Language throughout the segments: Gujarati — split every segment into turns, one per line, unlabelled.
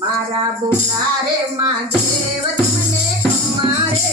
મારા બોલા રે માં દેવ તમને ખમ્મા રે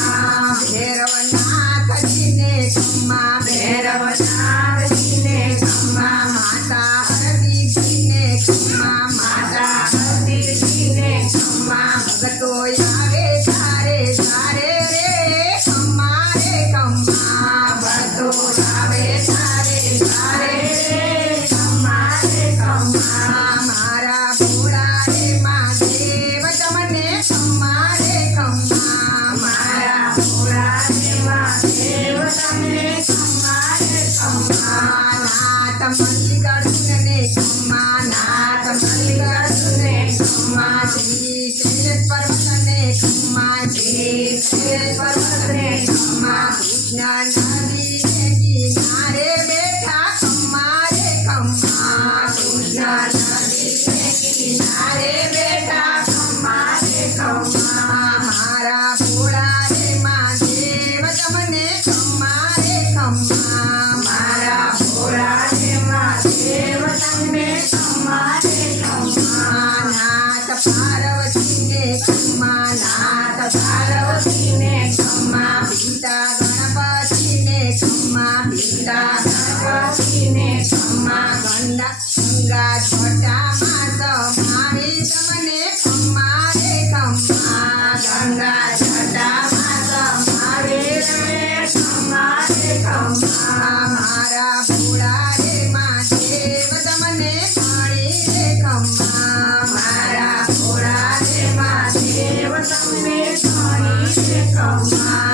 Mata Mekari Shekama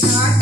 God.